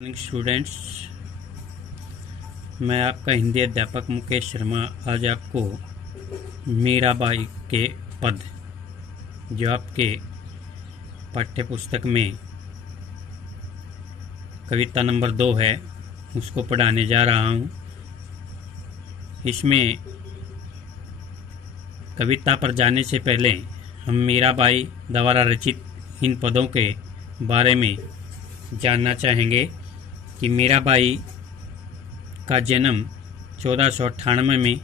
Morning students, मैं आपका हिंदी अध्यापक मुकेश शर्मा आज आपको मीराबाई के पद जो आपके पाठ्य पुस्तक में कविता नंबर 2 है उसको पढ़ाने जा रहा हूँ। इसमें कविता पर जाने से पहले हम मीराबाई द्वारा रचित इन पदों के बारे में जानना चाहेंगे कि मीराबाई का जन्म 1498 में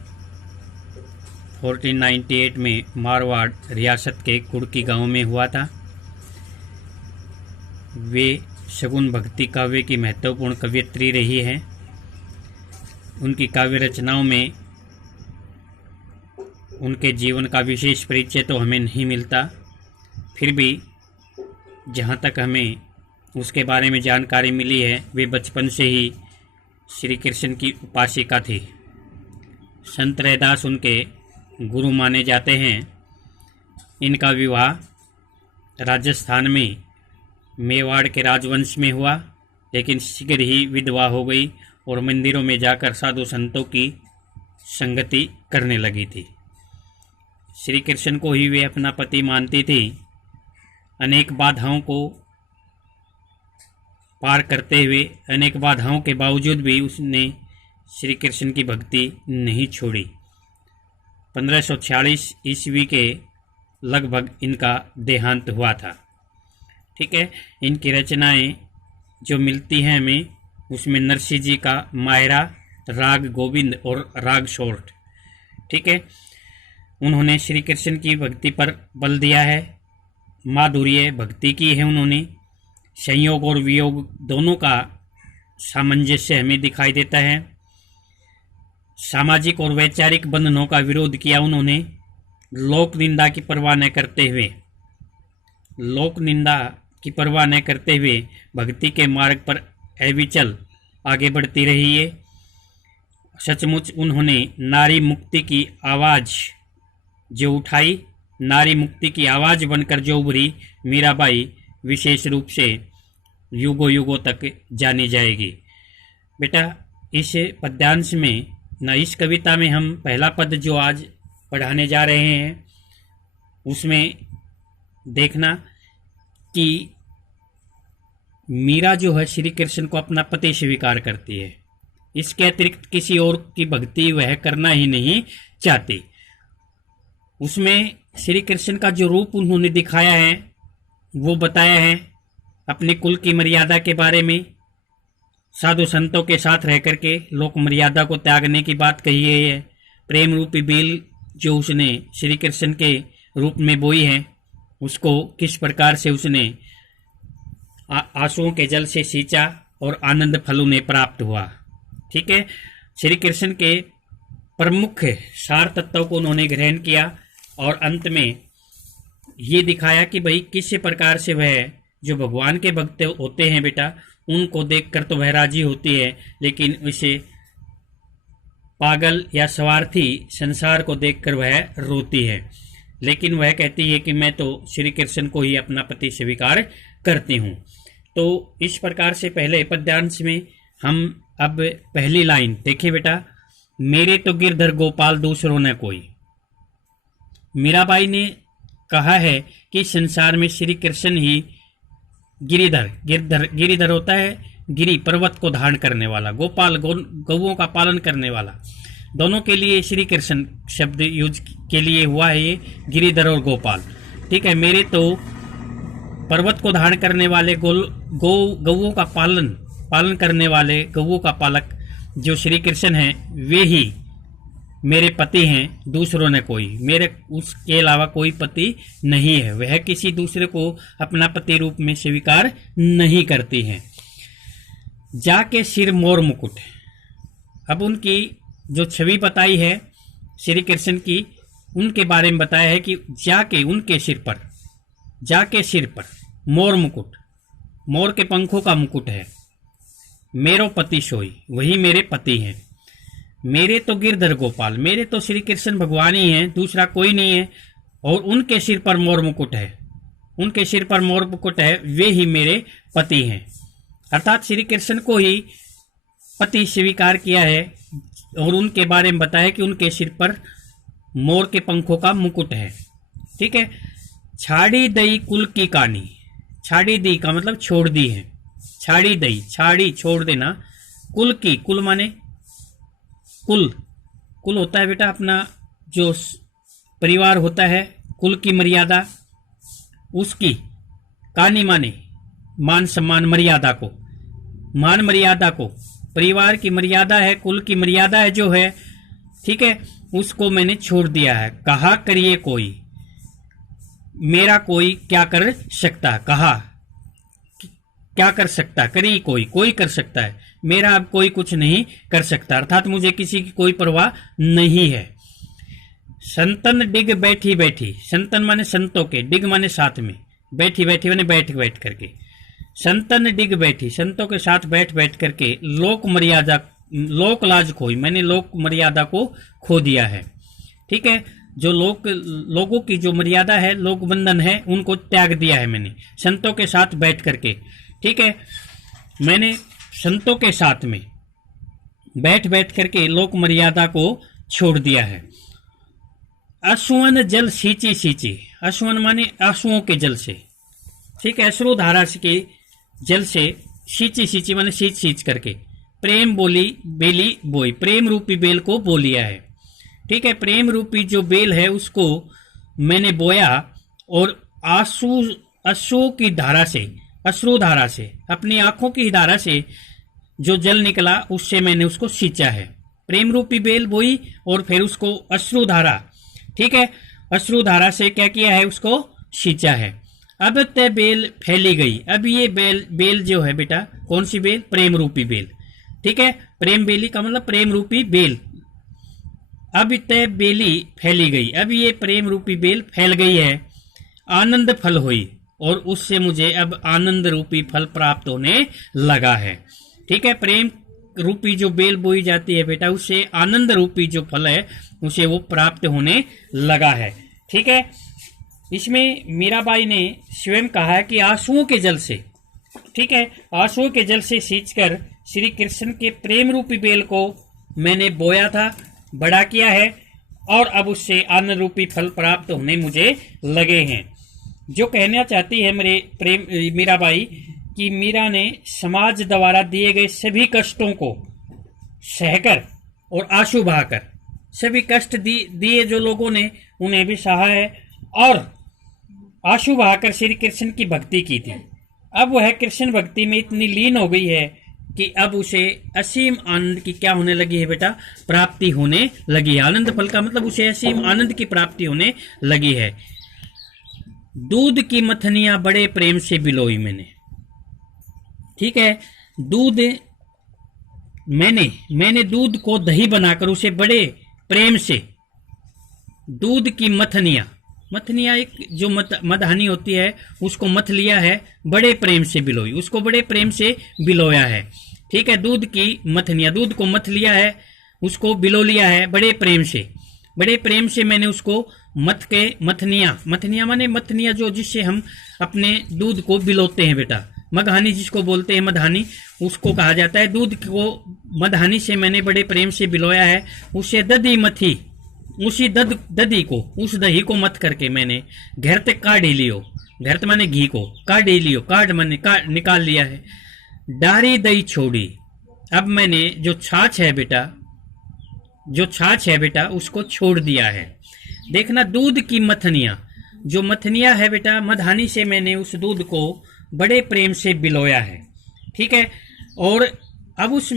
1498 में मारवाड़ रियासत के कुड़की गांव में हुआ था। वे शगुन भक्ति काव्य की महत्वपूर्ण कवयित्री रही हैं। उनकी काव्य रचनाओं में उनके जीवन का विशेष परिचय तो हमें नहीं मिलता, फिर भी जहाँ तक हमें उसके बारे में जानकारी मिली है वे बचपन से ही श्री कृष्ण की उपासिका थी। संत रैदास उनके गुरु माने जाते हैं। इनका विवाह राजस्थान में मेवाड़ के राजवंश में हुआ, लेकिन शीघ्र ही विधवा हो गई और मंदिरों में जाकर साधु संतों की संगति करने लगी थी। श्री कृष्ण को ही वे अपना पति मानती थी। अनेक बाधाओं को पार करते हुए, अनेक बाधाओं के बावजूद भी उसने श्री कृष्ण की भक्ति नहीं छोड़ी। 1546 ईस्वी के लगभग इनका देहांत हुआ था। ठीक है, इनकी रचनाएं जो मिलती हैं हमें उसमें नरसिंह जी का मायरा, राग गोविंद और राग शोर्ट। ठीक है, उन्होंने श्री कृष्ण की भक्ति पर बल दिया है। माधुर्य भक्ति की है उन्होंने। संयोग और वियोग दोनों का सामंजस्य हमें दिखाई देता है। सामाजिक और वैचारिक बंधनों का विरोध किया उन्होंने। लोक निंदा की परवाह न करते हुए भक्ति के मार्ग पर अविचल आगे बढ़ती रही है। सचमुच उन्होंने नारी मुक्ति की आवाज़ जो उठाई, नारी मुक्ति की आवाज़ बनकर जो उभरी, मीराबाई विशेष रूप से युगों युगों तक जानी जाएगी। बेटा, इस पद्यांश में न इस कविता में हम पहला पद जो आज पढ़ाने जा रहे हैं उसमें देखना कि मीरा जो है श्री कृष्ण को अपना पति स्वीकार करती है। इसके अतिरिक्त किसी और की भक्ति वह करना ही नहीं चाहती। उसमें श्री कृष्ण का जो रूप उन्होंने दिखाया है वो बताया है। अपने कुल की मर्यादा के बारे में, साधु संतों के साथ रह करके लोक मर्यादा को त्यागने की बात कही है। प्रेम रूपी बेल जो उसने श्री कृष्ण के रूप में बोई है उसको किस प्रकार से उसने आंसुओं के जल से सींचा और आनंद फल उन्हें प्राप्त हुआ। ठीक है, श्री कृष्ण के प्रमुख सार तत्वों को उन्होंने ग्रहण किया और अंत में ये दिखाया कि भाई किस प्रकार से वह जो भगवान के भक्त होते हैं बेटा, उनको देखकर तो वह राजी होती है, लेकिन उसे पागल या स्वार्थी संसार को देखकर वह रोती है। लेकिन वह कहती है कि मैं तो श्री कृष्ण को ही अपना पति स्वीकार करती हूँ। तो इस प्रकार से पहले पद्यांश में हम अब पहली लाइन देखिए बेटा, मेरे तो गिरधर गोपाल दूसरों ने कोई। मीराबाई ने कहा है कि संसार में श्री कृष्ण ही गिरिधर होता है, गिरि पर्वत को धारण करने वाला, गोपाल गौओं का पालन करने वाला। दोनों के लिए श्री कृष्ण शब्द यूज के लिए हुआ है ये, गिरिधर और गोपाल। ठीक है, मेरे तो पर्वत को धारण करने वाले गौओं का पालन करने वाले, गौओं का पालक जो श्री कृष्ण हैं वे ही मेरे पति हैं, दूसरों ने कोई, मेरे उसके अलावा कोई पति नहीं है। वह किसी दूसरे को अपना पति रूप में स्वीकार नहीं करती हैं। जाके सिर मोर मुकुट। अब उनकी जो छवि बताई है श्री कृष्ण की, उनके बारे में बताया है कि जाके सिर पर मोर मुकुट, मोर के पंखों का मुकुट है। मेरो पति सोई, वही मेरे पति हैं। मेरे तो गिरधर गोपाल, मेरे तो श्री कृष्ण भगवान ही हैं, दूसरा कोई नहीं है। और उनके सिर पर मोर मुकुट है, वे ही मेरे पति हैं। अर्थात श्री कृष्ण को ही पति स्वीकार किया है और उनके बारे में बताया कि उनके सिर पर मोर के पंखों का मुकुट है। ठीक है। छाड़ी दई कुल की कहानी, छाड़ी दी का मतलब छोड़ दी है, छाड़ी दई, छाड़ी छोड़ देना, कुल की, कुल माने कुल, कुल होता है बेटा अपना जो परिवार होता है, कुल की मर्यादा, उसकी, कहानी माने मान सम्मान मर्यादा को, मान मर्यादा को, परिवार की मर्यादा है, कुल की मर्यादा है जो है, ठीक है, उसको मैंने छोड़ दिया है। कहा करिए कोई, मेरा कोई क्या कर सकता, कहा क्या कर सकता, करिए कोई, कोई कर सकता है, मेरा अब कोई कुछ नहीं कर सकता, अर्थात मुझे किसी की कोई परवाह नहीं है। संतन डिग बैठी बैठी, संतन माने संतों के, डिग माने साथ में, बैठी बैठी माने बैठ बैठ करके, संतन डिग बैठी, संतों के साथ बैठ बैठ करके, लोक मर्यादा, लोक लाज खोई, मैंने लोक मर्यादा को खो दिया है। ठीक है। जो लोगों की जो मर्यादा है, लोक बंधन है, उनको त्याग दिया है मैंने संतों के साथ बैठ करके। ठीक है। मैंने संतों के साथ में बैठ बैठ करके लोक मर्यादा को छोड़ दिया है। अश्वन जल सींची सींची, अश्वन माने आंसुओं के जल से, ठीक है, अश्रु धारा के जल से, सींची सींची माने सींच सींच करके, प्रेम बोली बेली बोई, प्रेम रूपी बेल को बो लिया है। ठीक है। प्रेम रूपी जो बेल है उसको मैंने बोया और आंसू की धारा से, अश्रु धारा से, अपनी आंखों की धारा से जो जल निकला उससे मैंने उसको सींचा है। प्रेम रूपी बेल बोई और फिर उसको अश्रु धारा, ठीक है, अश्रु धारा से क्या किया है, उसको सींचा है। अब तय बेल फैली गई, अब ये बेल जो है बेटा, कौन सी बेल, प्रेम रूपी बेल। ठीक है। प्रेम बेली का मतलब प्रेम रूपी बेल। अब तय बेली फैली गई, अब ये प्रेम रूपी बेल फैल गई है। आनंद फल हुई और उससे मुझे अब आनंद रूपी फल प्राप्त होने लगा है। ठीक है। प्रेम रूपी जो बेल बोई जाती है बेटा, उससे आनंद रूपी जो फल है उसे वो प्राप्त होने लगा है। ठीक है। इसमें मीराबाई ने स्वयं कहा कि आंसुओं के जल से, ठीक है, आंसुओं के जल से सींचकर श्री कृष्ण के प्रेम रूपी बेल को मैंने बोया था, बड़ा किया है और अब उससे आनंद रूपी फल प्राप्त होने मुझे लगे हैं। जो कहना चाहती है मीराबाई कि मीरा ने समाज द्वारा दिए गए सभी कष्टों को सहकर और आंसू बहाकर, सभी कष्ट दिए जो लोगों ने उन्हें भी सहा है और आंसू बहाकर श्री कृष्ण की भक्ति की थी। अब वह कृष्ण भक्ति में इतनी लीन हो गई है कि अब उसे असीम आनंद की क्या होने लगी है बेटा, प्राप्ति होने लगी है। आनंद फल का मतलब उसे असीम आनंद की प्राप्ति होने लगी है। दूध की मथनियां बड़े प्रेम से बिलोई मैंने, ठीक है, दूध मैंने दूध को दही बनाकर उसे बड़े प्रेम से, दूध की मथनियां एक जो मदहानी होती है उसको मथ लिया है, बड़े प्रेम से बिलोई, उसको बड़े प्रेम से बिलोया है। ठीक है। दूध की मथनियां, दूध को मथ लिया है, उसको बिलो लिया है बड़े प्रेम से, बड़े प्रेम से मैंने उसको मथ के, मथनियां माने मथनियां जो जिससे हम अपने दूध को बिलोते हैं बेटा, मदहानी जिसको बोलते हैं, मदहानी उसको कहा जाता है। दूध को मदहानी से मैंने बड़े प्रेम से बिलोया है, उससे दधी मथी, उसी दधी को, उस दही को मत करके मैंने घर तक काढ़ी लियो, घर तक माने घी को काढ़ी लियो, काढ़ मैंने निकाल लिया है। डारी दही छोड़ी, अब मैंने जो छाछ है बेटा उसको छोड़ दिया है। देखना, दूध की मथनियां, जो मथनियां है बेटा, मदहानी से मैंने उस दूध को बड़े प्रेम से बिलोया है। ठीक है। और अब उस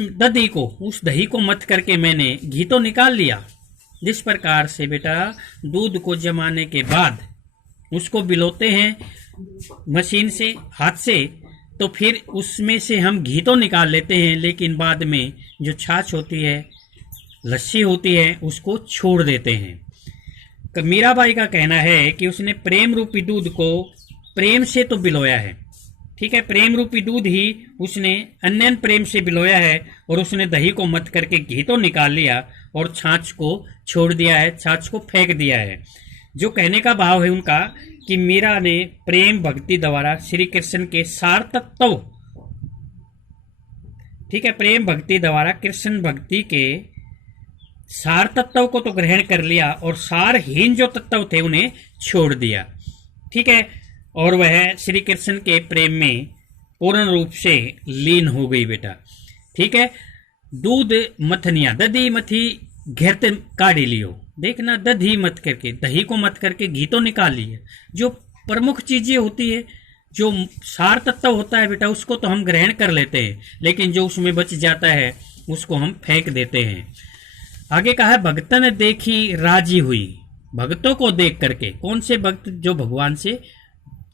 दही को मथ करके मैंने घी तो निकाल लिया। जिस प्रकार से बेटा दूध को जमाने के बाद उसको बिलोते हैं मशीन से, हाथ से, तो फिर उसमें से हम घी तो निकाल लेते हैं, लेकिन बाद में जो छाछ होती है, लस्सी होती है, उसको छोड़ देते हैं। मीराबाई का कहना है कि उसने प्रेम रूपी दूध को प्रेम से तो बिलोया है। ठीक है। प्रेम रूपी दूध ही उसने अन्य प्रेम से बिलोया है और उसने दही को मथ करके घी तो निकाल लिया और छाछ को छोड़ दिया है, छाछ को फेंक दिया है। जो कहने का भाव है उनका कि मीरा ने प्रेम भक्ति द्वारा श्री कृष्ण के सार तत्व ठीक है, प्रेम भक्ति द्वारा कृष्ण भक्ति के सार तत्व को तो ग्रहण कर लिया और सारहीन जो तत्व थे उन्हें छोड़ दिया। ठीक है, और वह श्री कृष्ण के प्रेम में पूर्ण रूप से लीन हो गई बेटा। ठीक है, दूध मथनिया दधी मथी घेरते काढ़ी लियो। देखना, दधी मत करके, दही को मत करके घी तो निकाल लिए। जो प्रमुख चीजें होती है, जो सार तत्व होता है बेटा, उसको तो हम ग्रहण कर लेते हैं, लेकिन जो उसमें बच जाता है उसको हम फेंक देते हैं। आगे कहा है, भक्तन देखी राजी हुई। भक्तों को देख करके, कौन से भक्त? जो भगवान से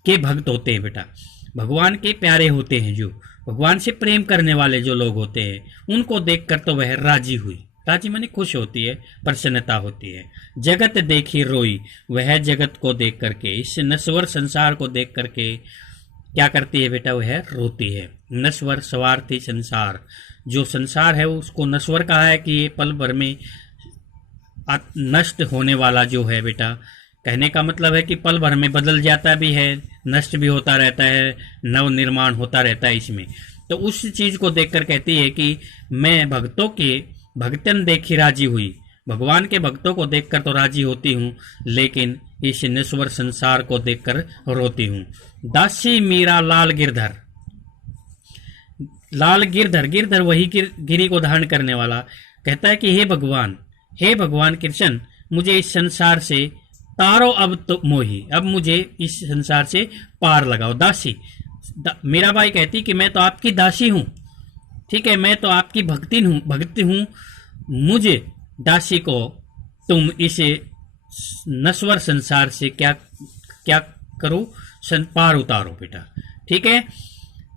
के भक्त होते हैं बेटा, भगवान के प्यारे होते हैं, जो भगवान से प्रेम करने वाले जो लोग होते हैं, उनको देखकर तो वह राजी हुई। राजी माने खुश होती है, प्रसन्नता होती है। जगत देखी रोई, वह जगत को देख करके, इस नश्वर संसार को देख करके क्या करती है बेटा? वह रोती है। नश्वर स्वार्थी संसार, जो संसार है उसको नश्वर कहा है कि ये पल भर में नष्ट होने वाला जो है बेटा। कहने का मतलब है कि पल भर में बदल जाता भी है, नष्ट भी होता रहता है, नव निर्माण होता रहता है इसमें। तो उस चीज को देखकर कहती है कि मैं भक्तों के भक्तन देखी राजी हुई। भगवान के भक्तों को देखकर तो राजी होती हूँ, लेकिन इस नश्वर संसार को देखकर रोती हूँ। दासी मीरा लाल गिरधर, लाल गिरधर, गिरधर वही गिरी को धारण करने वाला, कहता है कि हे भगवान कृष्ण, मुझे इस संसार से तारो अब तो मोही, अब मुझे इस संसार से पार लगाओ। दासी मीरा बाई कहती कि मैं तो आपकी दासी हूं, ठीक है, मैं तो आपकी भक्ति हूं, मुझे दासी को तुम इसे नश्वर संसार से क्या करो, पार उतारो बेटा। ठीक है,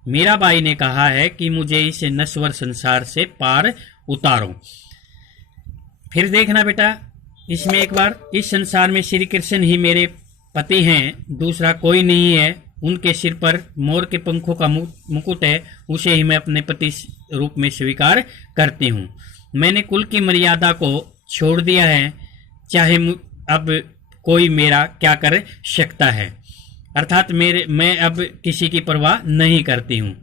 मीराबाई ने कहा है कि मुझे इस नश्वर संसार से पार उतारो। फिर देखना बेटा, इसमें एक बार, इस संसार में श्री कृष्ण ही मेरे पति हैं, दूसरा कोई नहीं है। उनके सिर पर मोर के पंखों का मुकुट है, उसे ही मैं अपने पति रूप में स्वीकार करती हूँ। मैंने कुल की मर्यादा को छोड़ दिया है, चाहे अब कोई मेरा क्या कर सकता है, अर्थात मैं अब किसी की परवाह नहीं करती हूँ।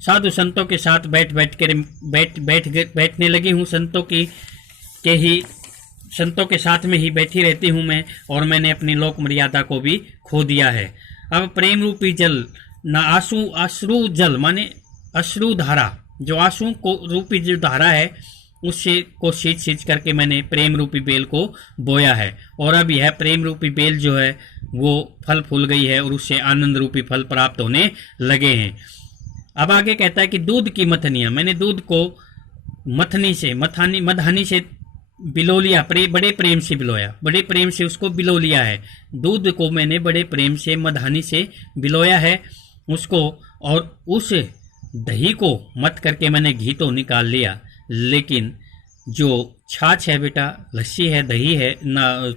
साधु संतों के साथ बैठने लगी हूँ, संतों के साथ में ही बैठी रहती हूँ मैं, और मैंने अपनी लोक मर्यादा को भी खो दिया है। अब प्रेम रूपी जल न अश्रु जल माने अश्रु धारा, जो आंसू को रूपी जो धारा है उससे को सींच करके मैंने प्रेम रूपी बेल को बोया है, और अब यह प्रेम रूपी बेल जो है वो फल फूल गई है और उससे आनंद रूपी फल प्राप्त होने लगे हैं। अब आगे कहता है कि दूध की मथनियां, मैंने दूध को मधानी से बिलो लिया, बड़े प्रेम से बिलोया, बड़े प्रेम से उसको बिलो लिया है। दूध को मैंने बड़े प्रेम से मधानी से बिलोया है उसको, और उस दही को मत करके मैंने घी तो निकाल लिया, लेकिन जो छाछ है बेटा, लस्सी है, दही है ना,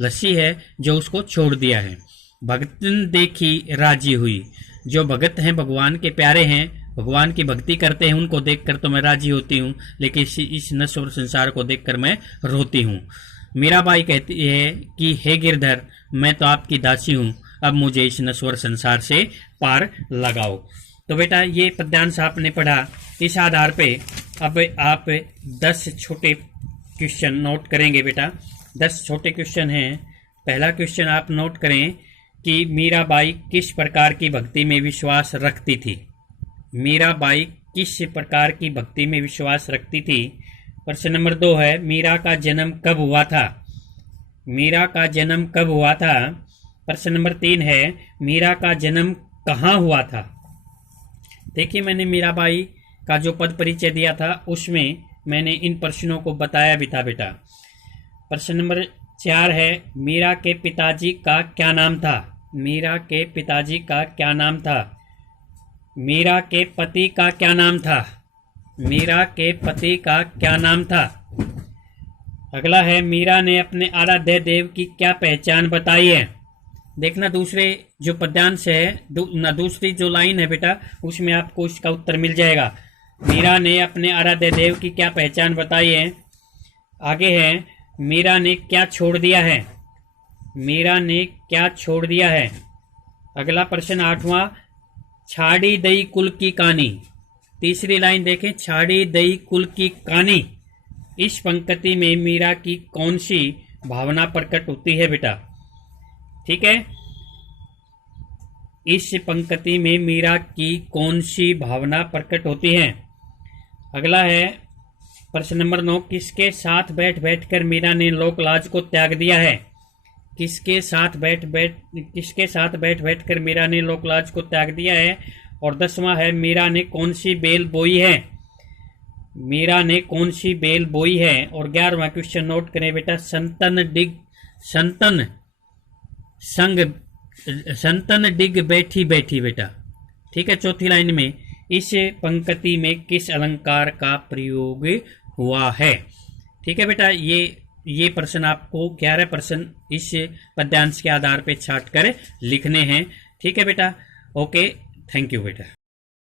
लस्सी है, जो उसको छोड़ दिया है। भक्तन देखी राजी हुई, जो भगत हैं, भगवान के प्यारे हैं, भगवान की भक्ति करते हैं, उनको देखकर तो मैं राजी होती हूँ, लेकिन इस नश्वर संसार को देखकर मैं रोती हूँ। मीराबाई कहती है कि हे गिरधर, मैं तो आपकी दासी हूँ, अब मुझे इस नश्वर संसार से पार लगाओ। तो बेटा ये पद्यांश आपने पढ़ा, इस आधार पे अब आप 10 छोटे क्वेश्चन नोट करेंगे बेटा। 10 छोटे क्वेश्चन हैं। पहला क्वेश्चन आप नोट करें कि मीराबाई किस प्रकार की भक्ति में विश्वास रखती थी। मीराबाई किस प्रकार की भक्ति में विश्वास रखती थी। प्रश्न नंबर 2 है, मीरा का जन्म कब हुआ था। मीरा का जन्म कब हुआ था। प्रश्न नंबर 3 है, मीरा का जन्म कहाँ हुआ था। देखिए मैंने मीराबाई का जो पद परिचय दिया था उसमें मैंने इन प्रश्नों को बताया भी था बेटा। प्रश्न नंबर 4 है, मीरा के पिताजी का क्या नाम था। मीरा के पिताजी का क्या नाम था। मीरा के पति का क्या नाम था। मीरा के पति का क्या नाम था। अगला है, मीरा ने अपने आराध्य देव की क्या पहचान बताई है। देखना दूसरे जो पद्यांश है, दूसरी जो लाइन है बेटा, उसमें आपको इसका उत्तर मिल जाएगा। मीरा ने अपने आराध्य देव की क्या पहचान बताई है। आगे है, मीरा ने क्या छोड़ दिया है। मीरा ने क्या छोड़ दिया है। अगला प्रश्न 8वां, छाड़ी दई कुल की कहानी। तीसरी लाइन देखें, छाड़ी दई कुल की कानी। इस पंक्ति में मीरा की कौन सी भावना प्रकट होती है बेटा? ठीक है, इस पंक्ति में मीरा की कौन सी भावना प्रकट होती है? अगला है प्रश्न नंबर 9, किसके साथ बैठ बैठकर मीरा ने लोक लाज को त्याग दिया है? किसके साथ बैठ बैठकर मीरा ने लोक लाज को त्याग दिया है? और 10वां है, मीरा ने कौन सी बेल बोई है? मीरा ने कौन सी बेल बोई है? और 11वां क्वेश्चन नोट करें बेटा, संतन डिग बैठी बैठी बेटा। ठीक है, चौथी लाइन में इस पंक्ति में किस अलंकार का प्रयोग हुआ है? ठीक है बेटा, ये प्रश्न आपको 11 प्रश्न इस पद्यांश के आधार पे छाट कर लिखने हैं। ठीक है बेटा, ओके, थैंक यू बेटा।